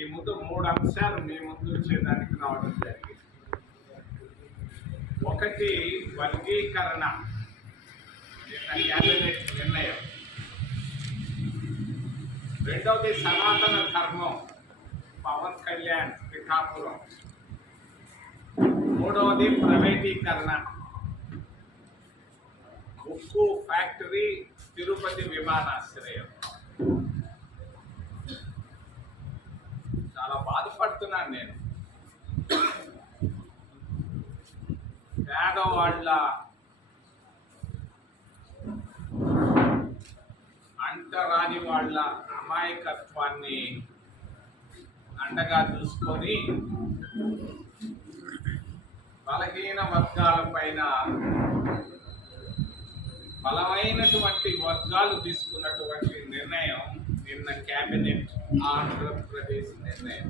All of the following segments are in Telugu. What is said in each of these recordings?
మీ ముందు 3 అంశాలు మీ ముందు వచ్చేదానికి రావడం జరిగింది. ఒకటి వర్గీకరణ, క్యాబినెట్ నిర్ణయం. రెండవది సనాతన ధర్మం, పవన్ కళ్యాణ్ పిఠాపురం. మూడవది ప్రైవేటీకరణ, ఉక్కు ఫ్యాక్టరీ, తిరుపతి విమానాశ్రయం. చాలా బాధపడుతున్నాను నేను. పేదవాళ్ళ అంటరాని వాళ్ళ అమాయకత్వాన్ని అండగా చూసుకొని బలహీన వర్గాల పైన బలమైనటువంటి వర్గాలు తీసుకున్నటువంటి నిర్ణయం నిన్న క్యాబినెట్ ఆంధ్రప్రదేశ్ నిర్ణయం.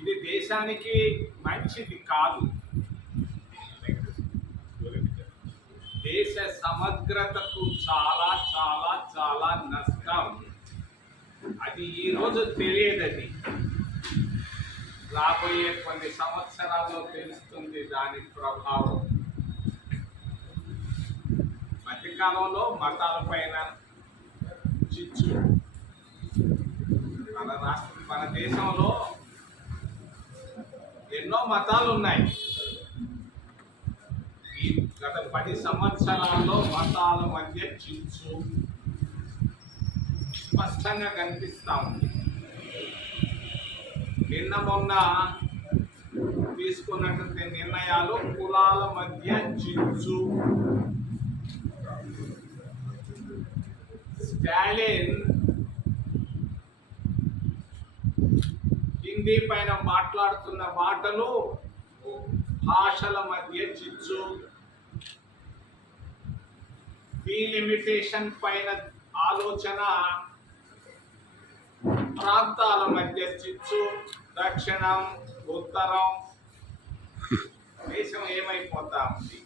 ఇది దేశానికి మంచిది కాదు, దేశ సమగ్రతకు చాలా చాలా చాలా నష్టం. అది ఈరోజు తెలియదది, రాబోయే కొన్ని సంవత్సరాల్లో తెలుస్తుంది దాని ప్రభావం. మధ్యకాలంలో మతాల పైన చిచ్చు. మన దేశంలో ఎన్నో మతాలు ఉన్నాయి. ఈ గత 10 సంవత్సరాల్లో మతాల మధ్య చిచ్చు స్పష్టంగా కనిపిస్తా ఉంది. నిన్న మొన్న తీసుకున్నటువంటి నిర్ణయాలు కులాల మధ్య చిచ్చు. స్టాలిన్ హిందీ పైన మాట్లాడుతున్న మాటలు భాషల మధ్య చిచ్చు. డీలిమిటేషన్ పైన ఆలోచన ప్రాంతాల మధ్య చిచ్చు. దక్షిణం, ఉత్తరం, దేశం ఏమైపోతా ఉంది.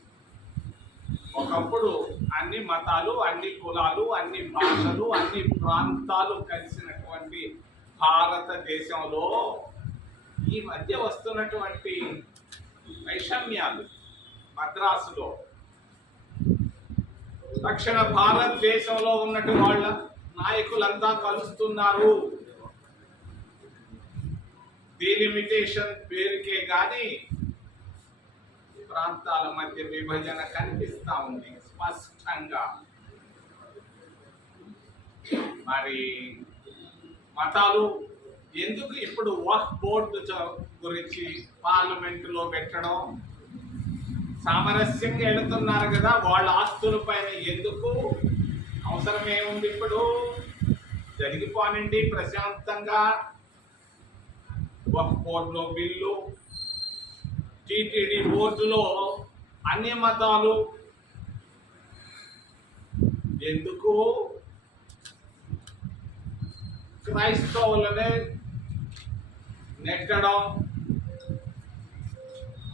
ఒకప్పుడు అన్ని మతాలు, అన్ని కులాలు, అన్ని భాషలు, అన్ని ప్రాంతాలు కలిసినటువంటి భారతదేశంలో ఈ మధ్య వస్తున్నటువంటి వైషమ్యాలు, మద్రాసులో దక్షిణ భారతదేశంలో ఉన్నట్టు వాళ్ళ నాయకులంతా కలుస్తున్నారు. డీలిమిటేషన్ పేరుకే కానీ ప్రాంతాల మధ్య విభజన కనిపిస్తా ఉంది స్పష్టంగా. మరి మతాలు ఎందుకు ఇప్పుడు వక్ఫ్ బోర్డు గురించి పార్లమెంటులో పెట్టడం, సామరస్యంగా వెళుతున్నారు కదా, వాళ్ళ ఆస్తుల పైన ఎందుకు అవసరం ఏముంది? ఇప్పుడు జరిగిపోనండి ప్రశాంతంగా. వక్ఫ్ బోర్డులో బిల్లు, టీటీడీ బోర్డులో అన్ని మతాలు ఎందుకు? క్రైస్తవులనే నెట్టడం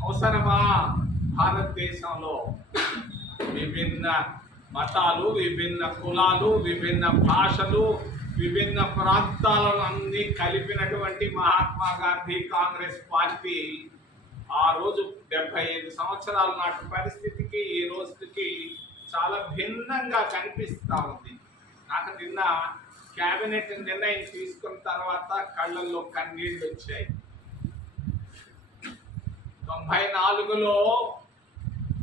అవసరమా? భారతదేశంలో విభిన్న మతాలు, విభిన్న కులాలు, విభిన్న భాషలు, విభిన్న ప్రాంతాలను అన్ని కలిపినటువంటి మహాత్మా గాంధీ కాంగ్రెస్ పార్టీ ఆ రోజు 75 సంవత్సరాల నాటి పరిస్థితికి ఈ రోజుకి చాలా భిన్నంగా కనిపిస్తూ ఉంది. నాకు నిన్న క్యాబినెట్ నిర్ణయం తీసుకున్న తర్వాత కళ్ళల్లో కన్నీళ్ళు వచ్చాయి. 94లో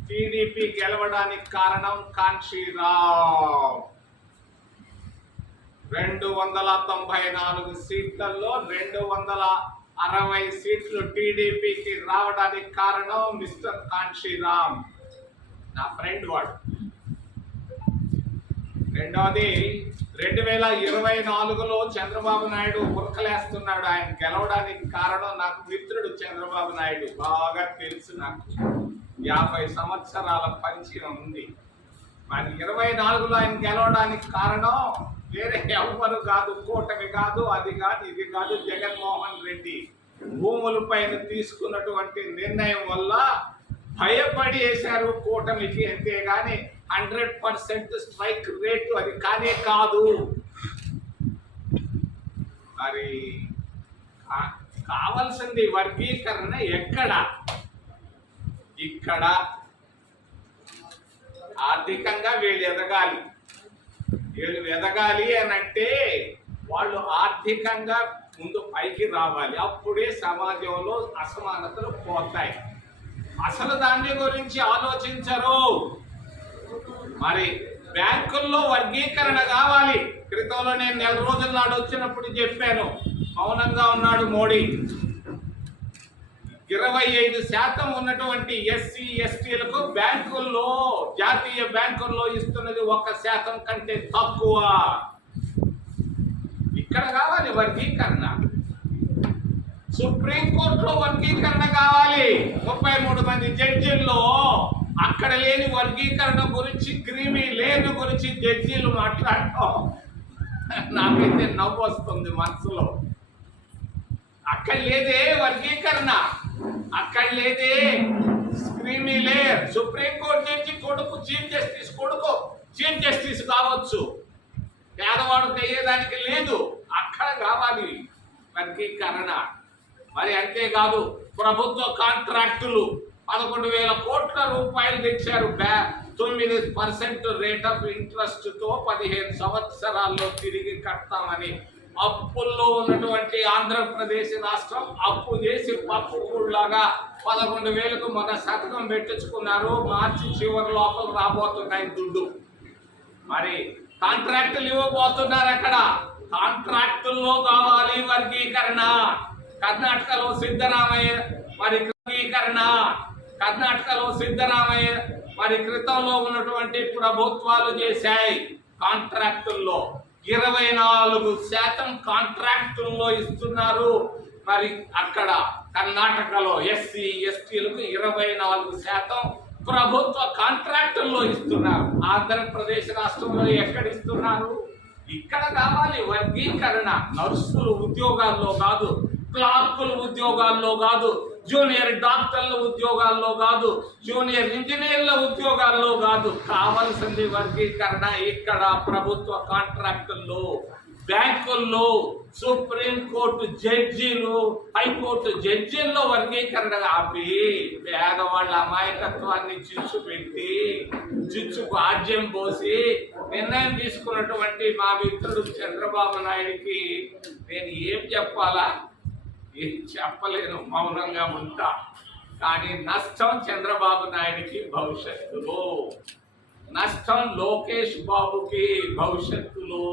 టీడీపీ గెలవడానికి కారణం కాంశీరామ్. 294 సీట్లలో 260 సీట్లు టీడీపీకి రావడానికి కారణం మిస్టర్ కాంశీరామ్, నా ఫ్రెండ్ వాడు. రెండవది 2024లో చంద్రబాబు నాయుడు ఉరకలేస్తున్నాడు. ఆయన గెలవడానికి కారణం నాకు మిత్రుడు చంద్రబాబు నాయుడు, బాగా తెలుసు. నాకు 50 సంవత్సరాల పరిచయం ఉంది. మరి 24లో ఆయన గెలవడానికి కారణం వేరే ఎవరు కాదు, కూటమి కాదు, అది కాదు, ఇది కాదు, జగన్మోహన్ రెడ్డి భూముల పైన తీసుకున్నటువంటి నిర్ణయం వల్ల భయపడి వేశారు కూటమికి. అంతేగాని 100% స్ట్రైక్ రేటు అది కానే కాదు. మరి కావాల్సింది వర్గీకరణ ఎక్కడ? ఇక్కడ ఆర్థికంగా వీళ్ళు ఎదగాలి. వీళ్ళు ఎదగాలి అని అంటే వాళ్ళు ఆర్థికంగా ముందు పైకి రావాలి. అప్పుడే సమాజంలో అసమానతలు పోతాయి. అసలు దాని గురించి ఆలోచించరు. మరి బ్యాంకుల్లో వర్గీకరణ కావాలి. క్రితంలో నేను 4 రోజుల నాడు వచ్చినప్పుడు చెప్పాను, మౌనంగా ఉన్నాడు మోడీ. 25% ఉన్నటువంటి ఎస్సీ ఎస్టీలకు బ్యాంకుల్లో, జాతీయ బ్యాంకుల్లో ఇస్తున్నది 1% కంటే తక్కువ. ఇక్కడ కావాలి వర్గీకరణ. సుప్రీంకోర్టులో వర్గీకరణ కావాలి. 33 మంది జడ్జిల్లో అక్కడ లేని వర్గీకరణ గురించి, క్రీమీ లేని గురించి జడ్జీలు మాట్లాడటం నాకైతే నవ్వు వస్తుంది మనసులో. అక్కడ లేదే వర్గీకరణ, అక్కడ లేదే క్రీమీ లేయర్. సుప్రీంకోర్టు జడ్జి కొడుకు చీఫ్ జస్టిస్ కావచ్చు, పేదవాడికి అయ్యేదానికి లేదు. అక్కడ కావాలి వర్గీకరణ. మరి అంతేకాదు, ప్రభుత్వ కాంట్రాక్టులు 11,000 కోట్ల రూపాయలు తెచ్చారు. 9% రేట్ ఆఫ్ ఇంట్రెస్ట్ తో 15 సంవత్సరాల్లో తిరిగి కడతామని. అప్పుల్లో ఉన్నటువంటి ఆంధ్రప్రదేశ్ రాష్ట్రం అప్పు చేసి పప్పు కూడలాగా 11,000కు మన శతకం పెట్టించుకున్నారు. మార్చి చివరి లోపల రాబోతున్నాయి దుడ్డు. మరి కాంట్రాక్టులు ఇవ్వబోతున్నారు. అక్కడ కాంట్రాక్టుల్లో కావాలి వర్గీకరణ. కర్ణాటకలో సిద్ధరామయ్య మరి వర్గీకరణ. కర్ణాటకలో సిద్ధరామయ్య మరి క్రితంలో ఉన్నటువంటి ప్రభుత్వాలు చేశాయి. కాంట్రాక్టుల్లో 24% కాంట్రాక్టుల్లో ఇస్తున్నారు. మరి అక్కడ కర్ణాటకలో ఎస్సీ ఎస్టీలకు 24% ప్రభుత్వ కాంట్రాక్టుల్లో ఇస్తున్నారు. ఆంధ్రప్రదేశ్ రాష్ట్రంలో ఎక్కడ ఇస్తున్నారు? ఇక్కడ కావాలి వర్గీకరణ. నర్సులు ఉద్యోగాల్లో కాదు, క్లార్కుల ఉద్యోగాల్లో కాదు, జూనియర్ డాక్టర్ల ఉద్యోగాల్లో కాదు, జూనియర్ ఇంజనీర్ల ఉద్యోగాల్లో కాదు. కావాల్సింది వర్గీకరణ ఇక్కడ ప్రభుత్వ కాంట్రాక్టుల్లో, బ్యాంకుల్లో, సుప్రీంకోర్టు జడ్జీలు, హైకోర్టు జడ్జీల్లో వర్గీకరణ ఆపి పేదవాళ్ళ అమాయకత్వాన్ని చిచ్చుకు ఆజ్యం పోసి నిర్ణయం తీసుకున్నటువంటి మా మిత్రుడు చంద్రబాబు నాయుడికి నేను ఏం చెప్పాలా? ఏం చెప్పలేను, మౌనంగా ఉంటా. కానీ నష్టం చంద్రబాబు నాయుడికి భవిష్యత్తులో, నష్టం లోకేష్ బాబుకి భవిష్యత్తులో.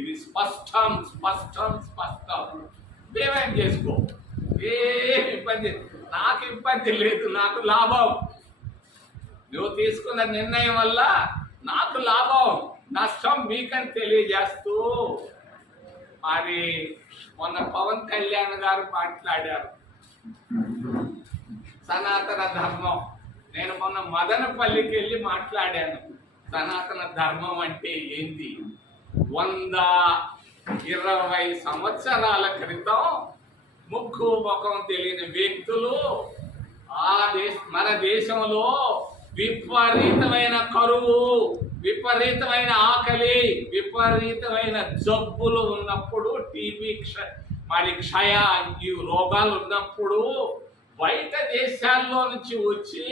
ఇది స్పష్టం. ఏమేం చేసుకో, ఏం ఇబ్బంది, నాకు ఇబ్బంది లేదు, నాకు లాభం. నువ్వు తీసుకున్న నిర్ణయం వల్ల నాకు లాభం, నష్టం మీకని తెలియజేస్తూ మరి మొన్న పవన్ కళ్యాణ్ గారు మాట్లాడారు సనాతన ధర్మం. నేను మొన్న మదనపల్లికి వెళ్ళి మాట్లాడాను. సనాతన ధర్మం అంటే ఏంటి? 120 సంవత్సరాల క్రితం ముక్కు ముఖం తెలియని వ్యక్తులు మన దేశంలో విపరీతమైన కరువు, విపరీతమైన ఆకలి, విపరీతమైన జబ్బులు ఉన్నప్పుడు, టీబీ మరి క్షయ ఈ రోగాలు ఉన్నప్పుడు బయట దేశాల్లో నుంచి వచ్చి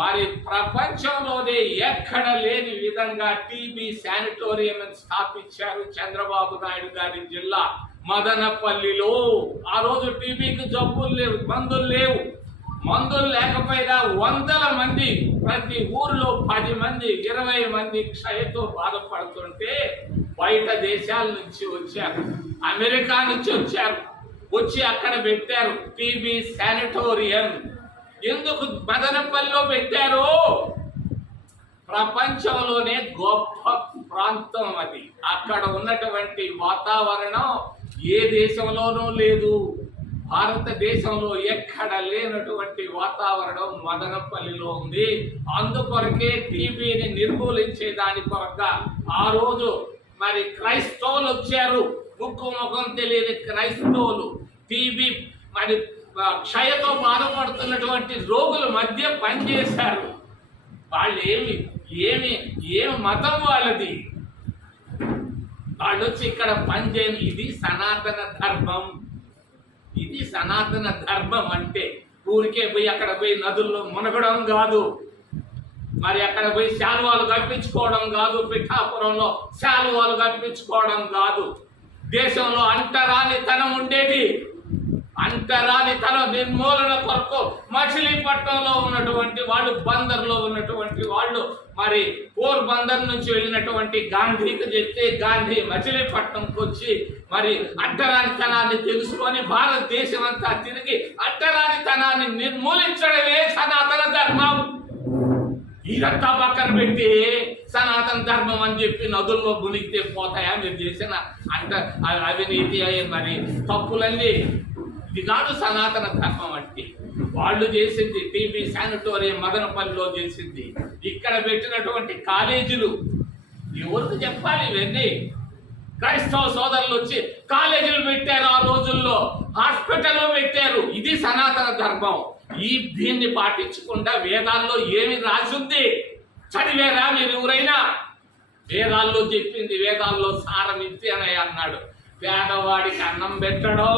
మరి ప్రపంచంలోనే ఎక్కడ లేని విధంగా టీబీ శానిటోరియం స్థాపించారు చంద్రబాబు నాయుడు గారి జిల్లా మదనపల్లిలో. ఆ రోజు టీబీకి జబ్బులు లేవు, మందులు లేవు. మందులు లేకపోయినా 100 మంది, ప్రతి ఊరిలో 10 మంది 20 మంది క్షయతో బాధపడుతుంటే బయట దేశాల నుంచి వచ్చారు, అమెరికా నుంచి వచ్చి అక్కడ పెట్టారు టీబీ శానిటోరియం. ఎందుకు మదనపల్లిలో పెట్టారు? ప్రపంచంలోనే గొప్ప ప్రాంతం అది. అక్కడ ఉన్నటువంటి వాతావరణం ఏ దేశంలోనూ లేదు. భారతదేశంలో ఎక్కడ లేనటువంటి వాతావరణం మదనపల్లిలో ఉంది. అందుకొరకే టీబీని నిర్మూలించే దాని కొరగా ఆ రోజు మరి క్రైస్తవులు వచ్చారు. ముక్కు ముఖం తెలియని క్రైస్తవులు టీబీ మరి క్షయతో బాధపడుతున్నటువంటి రోగుల మధ్య పనిచేశారు. వాళ్ళు ఏమి మతం వాళ్ళది? వాళ్ళు వచ్చి ఇక్కడ పనిచేయను. ఇది సనాతన ధర్మం. ఇది సనాతన ధర్మం అంటే ఊరికే పోయి అక్కడ పోయి నదుల్లో మునగడం కాదు, మరి అక్కడ పోయి శాలువాలు కప్పించుకోవడం కాదు, పిఠాపురంలో శాలువాలు కప్పించుకోవడం కాదు. దేశంలో అంటరానితనం ఉండేది. అంటరానితనం నిర్మూలన కొరకు మచిలీపట్నంలో ఉన్నటువంటి వాళ్ళు, బందర్లో ఉన్నటువంటి వాళ్ళు, మరి పోర్బందర్ నుంచి వెళ్ళినటువంటి గాంధీకి చెప్తే గాంధీ మచిలీపట్నంకి వచ్చి మరి అంటరానితనాన్ని తెలుసుకొని భారతదేశం అంతా తిరిగి అంటరానితనాన్ని నిర్మూలించడమే సనాతన ధర్మం. ఇదంతా పక్కన పెట్టి సనాతన ధర్మం అని చెప్పి నదుల్లో మునిగితే పోతాయా మీరు చేసిన అవినీతి మరి తప్పులన్నీ? ఇది కాదు సనాతన ధర్మం అంటే. వాళ్ళు చేసింది టీబీ శానిటోరియం మదనపల్లిలో చేసింది. ఇక్కడ పెట్టినటువంటి కాలేజీలు ఎవరికి చెప్పాలి? ఇవన్నీ క్రైస్తవ సోదరులు వచ్చి కాలేజీలు పెట్టారు, ఆ రోజుల్లో హాస్పిటల్లో పెట్టారు. ఇది సనాతన ధర్మం. దీన్ని పాటించకుండా వేదాల్లో ఏమి రాసింది చదివేరా మీరు ఎవరైనా? వేదాల్లో చెప్పింది, వేదాల్లో సారం ఇచ్చి అని అన్నాడు. పేదవాడికి అన్నం పెట్టడం,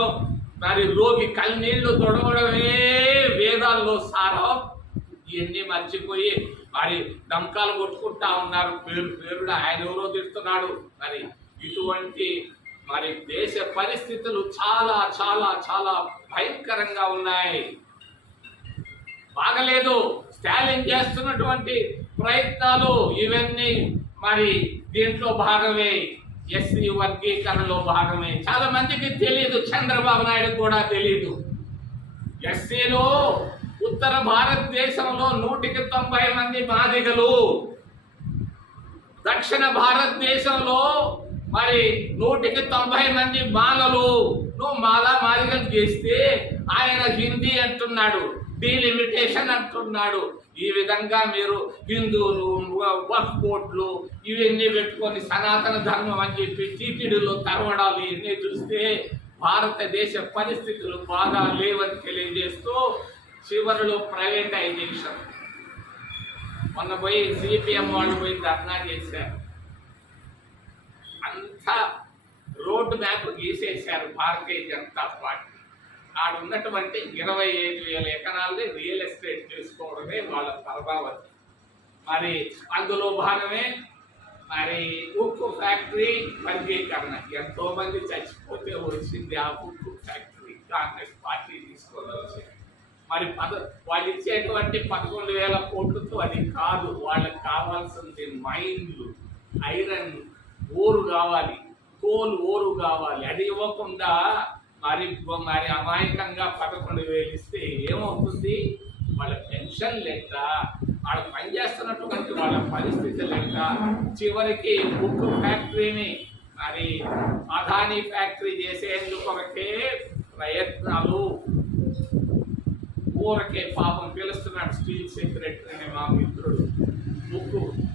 మరి రోగి కన్నీళ్లు తొడవడమే వేదాల్లో సారం. ఇవన్నీ మర్చిపోయి మరి దంకాలు కొట్టుకుంటా ఉన్నారు. పేరుడు ఆయన ఎవరో తిడుతున్నాడు. మరి ఇటువంటి మరి దేశ పరిస్థితులు చాలా చాలా చాలా భయంకరంగా ఉన్నాయి. బాగలేదు. స్టాలిన్ చేస్తున్నటువంటి ప్రయత్నాలు ఇవన్నీ మరి దీంట్లో భాగమే, ఎస్సీ వర్గీకరణలో భాగమే. చాలా మందికి తెలియదు, చంద్రబాబు నాయుడు కూడా తెలియదు. ఎస్సీలో ఉత్తర భారతదేశంలో 190 మంది మాదిగలు, దక్షిణ భారతదేశంలో మరి 190 మంది మాలలు. నువ్వు మాదిగలు చేస్తే ఆయన హిందీ అంటున్నాడు, డీలిమిటేషన్ అంటున్నాడు. ఈ విధంగా మీరు హిందువులు, వక్ఫ్ బోర్డులు ఇవన్నీ పెట్టుకొని సనాతన ధర్మం అని చెప్పి టీటీడీలో తరవడాలు ఇవన్నీ చూస్తే భారతదేశ పరిస్థితులు బాగా లేవని తెలియజేస్తూ చివరిలో ప్రైవేటైజేషన్. మొన్న పోయి సిపిఎం వాళ్ళు పోయి ధర్నా చేశారు. అంతా road map గీసేశారు Bharatiya Janata party. ఆడున్నటువంటి 25,000 ఎకరాలని real estate చేసుకోవడమే వాళ్ళ పరమావధి. మరి అందులో భాగమే మరి ఉక్కు ఫ్యాక్టరీ వర్గీకరణ. ఎంతో మంది చచ్చిపోతే వచ్చింది ఆ ఉక్కు ఫ్యాక్టరీ. కాంగ్రెస్ పార్టీ తీసుకొని వచ్చింది. మరి వాళ్ళు ఇచ్చేటువంటి 11,000 కోట్లతో అది కాదు. వాళ్ళకి కావాల్సింది మైన్లు, ఐరన్ ఓరు కావాలి, కోల్ ఓరు కావాలి. అది ఇవ్వకుండా మరి అమాయకంగా 11,000 ఇస్తే ఏమవుతుంది? వాళ్ళ పెన్షన్ లెక్క, వాళ్ళ పనిచేస్తున్నటువంటి వాళ్ళ పరిస్థితి లెక్క. చివరికి ఉక్కు ఫ్యాక్టరీని మరి అదానీ ఫ్యాక్టరీ చేసేందుకొరకే ప్రయత్నాలు. ఊరకే పాపం పిలుస్తున్నాడు స్టీల్ సెక్రటరీని మా మిత్రుడు,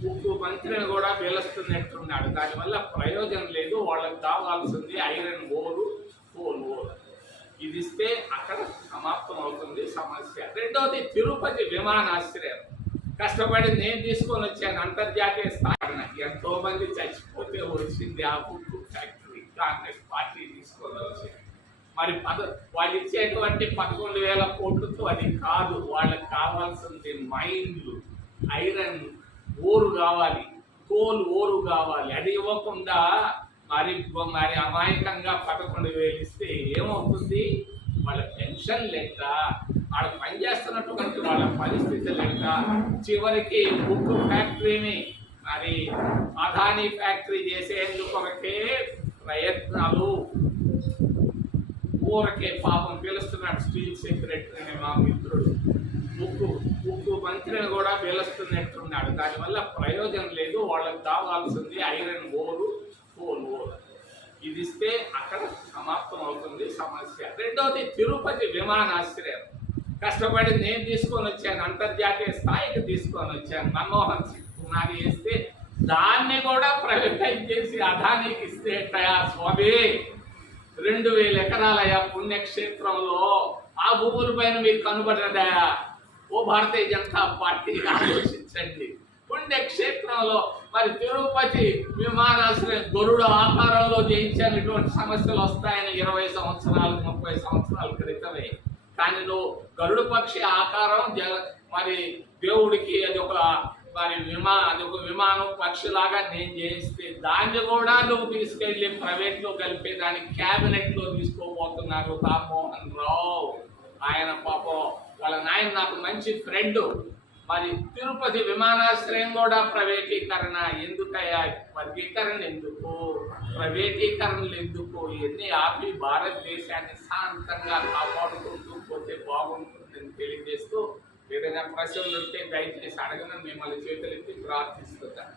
ఉక్కు మంత్రిని కూడా పిలుస్తున్నట్టున్నాడు. దానివల్ల ప్రయోజనం లేదు. వాళ్ళకి కావాల్సింది ఐరన్ ఓరు, కోల్ ఓరు. ఇది ఇస్తే అక్కడ సమాప్తం అవుతుంది సమస్య. రెండవది తిరుపతి విమానాశ్రయం. కష్టపడి నేను తీసుకొని వచ్చాను అంతర్జాతీయ స్థాయిన. ఎంతో మంది చచ్చిపోతే వచ్చింది ఆ ఉక్కు ఫ్యాక్టరీ. కాంగ్రెస్ పార్టీ తీసుకొని వచ్చింది. మరి వాళ్ళు ఇచ్చేటువంటి 11,000 కోట్లతో అది కాదు. వాళ్ళకి కావాల్సింది మైన్లు, ఐరన్ ఓరు కావాలి, కోల్ ఓరు కావాలి. అది ఇవ్వకుండా మరి అమాయకంగా 11,000 ఇస్తే ఏమవుతుంది? వాళ్ళ పెన్షన్ లెక్క, వాళ్ళ పనిచేస్తున్నటువంటి వాళ్ళ పరిస్థితి లెక్క. చివరికి ఉక్కు ఫ్యాక్టరీని మరి అదానీ ఫ్యాక్టరీ చేసేందుకొరకే ప్రయత్నాలు. ఊరకే పాపం పిలుస్తున్నాడు స్టీల్ సెక్రటరీని మా మిత్రుడు, ఉక్కు మంత్రిని కూడా పిలుస్తున్నట్టున్నాడు. దానివల్ల ప్రయోజనం లేదు. వాళ్ళకి కావాల్సింది ఐరన్ ఓరు, కోల్ ఓరు. ఇది ఇస్తే అక్కడ సమాప్తం అవుతుంది సమస్య. రెండవది తిరుపతి విమానాశ్రయం. కష్టపడి నేను తీసుకొని వచ్చాను అంతర్జాతీయ స్థాయికి తీసుకొని వచ్చాను. మన్మోహన్ సింగ్ పునాది వేస్తే దాన్ని కూడా ప్రైవేటైజ్ చేసి అదానీకి ఇస్తే స్వామి 2,000 ఎకరాలయ్యా పుణ్యక్షేత్రంలో. ఆ భూముల పైన మీకు కనబడినదయా? ఓ భారతీయ జనతా పార్టీ ఆలోచించండి. పుణ్యక్షేత్రంలో మరి తిరుపతి విమానాశ్రయం గరుడ ఆకారంలో జయించినటువంటి సమస్యలు వస్తాయని 20 సంవత్సరాలు 30 సంవత్సరాల క్రితమే. కానీ నువ్వు గరుడ పక్షి ఆకారం మరి దేవుడికి అది ఒక విమానం పక్షిలాగా నేను చేయిస్తే దాన్ని కూడా నువ్వు తీసుకెళ్లి ప్రైవేట్ లో కలిపే దానికి క్యాబినెట్ లో తీసుకోబోతున్నారు రామ్మోహన్ రావు. ఆయన పాపం వాళ్ళ నాయన నాకు మంచి ఫ్రెండ్. మరి తిరుపతి విమానాశ్రయం కూడా ప్రైవేటీకరణ ఎందుకయ్యా? వర్గీకరణ ఎందుకు? ప్రైవేటీకరణలు ఎందుకు? ఇవన్నీ ఆపి భారతదేశాన్ని శాంతంగా కాపాడుకుంటూ పోతే బాగుంటుందని తెలియజేస్తూ, ఏదైనా ప్రశ్నలు ఉంటే దయచేసి అడగను, మిమ్మల్ని చేతులెత్తి ప్రార్థిస్తున్నాను.